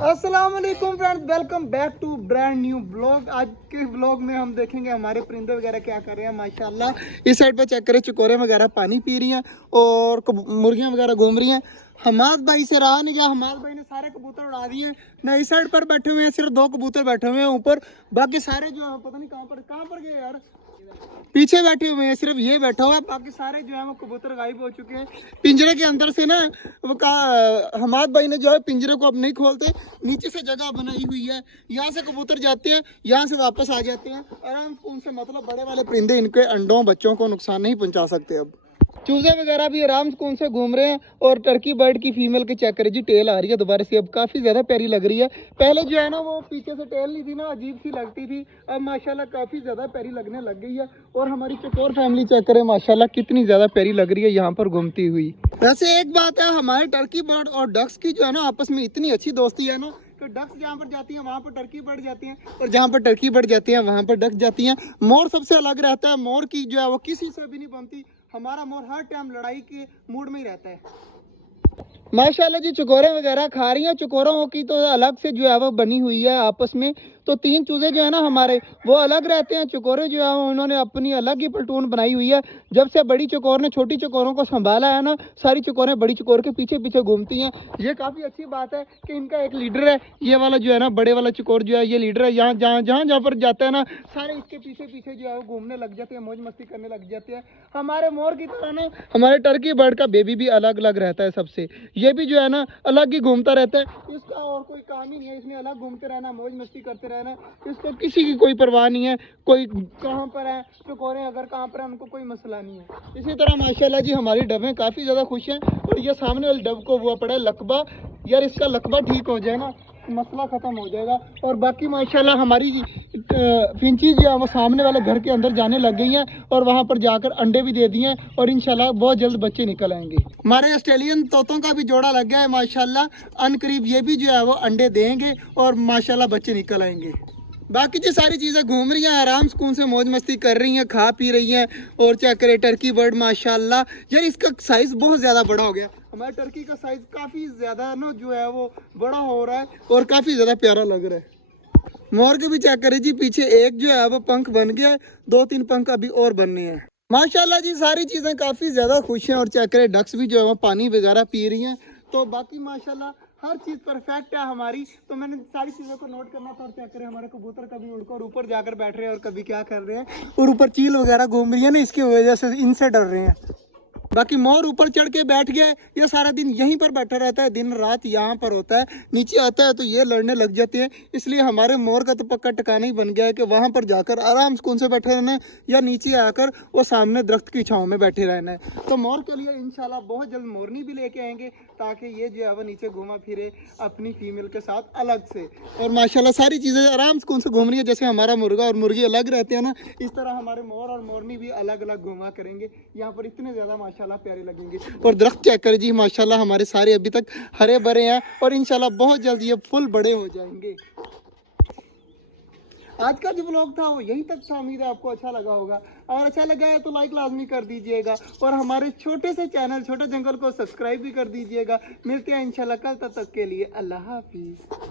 अस्सलाम वालेकुम friends, welcome back to brand new blog. आज के ब्लॉग में हम देखेंगे हमारे परिंदे वगैरह क्या कर रहे हैं। माशाल्लाह इस साइड पर चेक करें, चकोरे वगैरह पानी पी रही हैं और मुर्गियां वगैरह घूम रही हैं। हमाद भाई से रहा नहीं गया, हमाद भाई ने सारे कबूतर उड़ा दिए हैं। ना इस साइड पर बैठे हुए हैं, सिर्फ 2 कबूतर बैठे हुए हैं ऊपर, बाकी सारे जो है पता नहीं कहाँ पर गए यार। पीछे बैठे हुए हैं, सिर्फ ये बैठा हुआ है, बाकी सारे जो है वो कबूतर गायब हो चुके हैं पिंजरे के अंदर से ना। वो हमाद भाई ने जो है पिंजरे को अब नहीं खोलते, नीचे से जगह बनाई हुई है, यहाँ से कबूतर जाते हैं, यहाँ से वापस आ जाते हैं आराम उनसे। मतलब बड़े वाले परिंदे इनके अंडों बच्चों को नुकसान नहीं पहुँचा सकते। अब चूजे वगैरह भी आराम सुकून से घूम रहे हैं। और टर्की बर्ड की फीमेल के चेक करें जी, टेल आ रही है दोबारा से, अब काफ़ी ज़्यादा प्यारी लग रही है। पहले जो है ना वो पीछे से टेल नहीं थी ना, अजीब सी लगती थी, अब माशाल्लाह काफ़ी ज़्यादा प्यारी लगने लग गई है। और हमारी चकोर फैमिली चेक करें माशाल्लाह कितनी ज़्यादा प्यारी लग रही है यहाँ पर घूमती हुई। वैसे एक बात है, हमारे टर्की बर्ड और डक्स की जो है ना आपस में इतनी अच्छी दोस्ती है ना, तो डक्स जहाँ पर जाती हैं वहाँ पर टर्की बढ़ जाती हैं, और जहाँ पर टर्की बढ़ जाती है वहाँ पर डक्स जाती हैं। मोर सबसे अलग रहता है, मोर की जो है वो किसी से भी नहीं बनती। हमारा मोर हर टाइम लड़ाई के मूड में ही रहता है। माशाल्लाह जी चकोरे वगैरह खा रही हैं। चकोरों की तो अलग से जो है वो बनी हुई है आपस में, तो 3 चूजे जो है ना हमारे वो अलग रहते हैं। चकोरे जो है उन्होंने अपनी अलग ही प्लेटून बनाई हुई है। जब से बड़ी चकोर ने छोटी चकोरों को संभाला है ना, सारी चकोरें बड़ी चकोर के पीछे पीछे घूमती हैं। ये काफ़ी अच्छी बात है कि इनका एक लीडर है, ये वाला जो है ना बड़े वाला चकोर जो है ये लीडर है। यहाँ जहाँ पर जाता है ना सारे इसके पीछे पीछे जो है वो घूमने लग जाते हैं, मौज मस्ती करने लग जाते हैं। हमारे मोर की तरह ना हमारे टर्की बर्ड का बेबी भी अलग अलग रहता है सबसे, ये भी जो है ना अलग ही घूमता रहता है। इसका और कोई काम ही नहीं है, इसने अलग घूमते रहना, मौज मस्ती करते रहना, इसको किसी की कोई परवाह नहीं है। कोई कहाँ पर है चकोरे अगर कहाँ पर है उनको कोई मसला नहीं है। इसी तरह माशाल्लाह जी हमारी डबें काफ़ी ज़्यादा खुश हैं। और ये सामने वाली डब को हुआ पड़ा है लकबा, यार इसका लकबा ठीक हो जाए ना मसला ख़त्म हो जाएगा। और बाकी माशाल्लाह हमारी फिंची जो है वो सामने वाले घर के अंदर जाने लग गई हैं और वहाँ पर जाकर अंडे भी दे दिए हैं, और इंशाल्लाह बहुत जल्द बच्चे निकल आएंगे। हमारे ऑस्ट्रेलियन तोतों का भी जोड़ा लग गया है माशाल्लाह, अनकरीब ये भी जो है वो अंडे देंगे और माशाल्लाह बच्चे निकल आएंगे। बाकी जो सारी चीज़ें घूम रही हैं, आराम सुकून से मौज मस्ती कर रही हैं, खा पी रही हैं। और चेक करें टर्की बर्ड माशाल्लाह, यार इसका साइज़ बहुत ज़्यादा बड़ा हो गया। हमारे टर्की का साइज़ काफ़ी ज़्यादा ना जो है वो बड़ा हो रहा है और काफ़ी ज़्यादा प्यारा लग रहा है। मोर के भी चेक करें जी, पीछे एक जो है वो पंख बन गया है, 2-3 पंख अभी और बनने हैं। माशाल्लाह जी सारी चीज़ें काफ़ी ज़्यादा खुश हैं। और चेक करें डक्स भी जो है वो पानी वगैरह पी रही हैं। तो बाकी माशाल्लाह हर चीज़ परफेक्ट है हमारी। तो मैंने सारी चीज़ों को नोट करना था। और चेक करें हमारे कबूतर कभी उड़कर ऊपर जाकर बैठ रहे हैं और कभी क्या कर रहे हैं, और ऊपर चील वगैरह घूम रही है ना, इसकी वजह से इनसे डर रहे हैं। बाकी मोर ऊपर चढ़ के बैठ गया है, ये सारा दिन यहीं पर बैठा रहता है, दिन रात यहाँ पर होता है। नीचे आता है तो ये लड़ने लग जाते हैं, इसलिए हमारे मोर का तो पक्का ठिकाना ही बन गया है कि वहाँ पर जाकर आराम सुकून से बैठे रहना है, या नीचे आकर वो सामने दरख्त की छाँव में बैठे रहना है। तो मोर के लिए इंशाल्लाह बहुत जल्द मोरनी भी लेके आएंगे, ताकि ये जो है वो नीचे घूमा फिरे अपनी फीमेल के साथ अलग से। और माशाल्लाह सारी चीज़ें आराम सुकून से घूम रही है, जैसे हमारा मुर्गा और मुर्गी अलग रहते हैं ना, इस तरह हमारे मोर और मोरनी भी अलग अलग घूमा करेंगे। यहाँ पर इतने ज़्यादा माशाल्लाह प्यारे लगेंगे। और दरख्त चेक करें जी माशाल्लाह हमारे सारे अभी तक हरे भरे हैं, और इंशाल्लाह बहुत जल्द ये फुल बड़े हो जाएंगे। आज का जो व्लॉग था वो यहीं तक था, उम्मीद है आपको अच्छा लगा होगा। और अच्छा लगा है तो लाइक लाजमी कर दीजिएगा, और हमारे छोटे से चैनल छोटा जंगल को सब्सक्राइब भी कर दीजिएगा। मिलते हैं इंशाल्लाह कल, तब तक के लिए अल्लाह हाफिज़।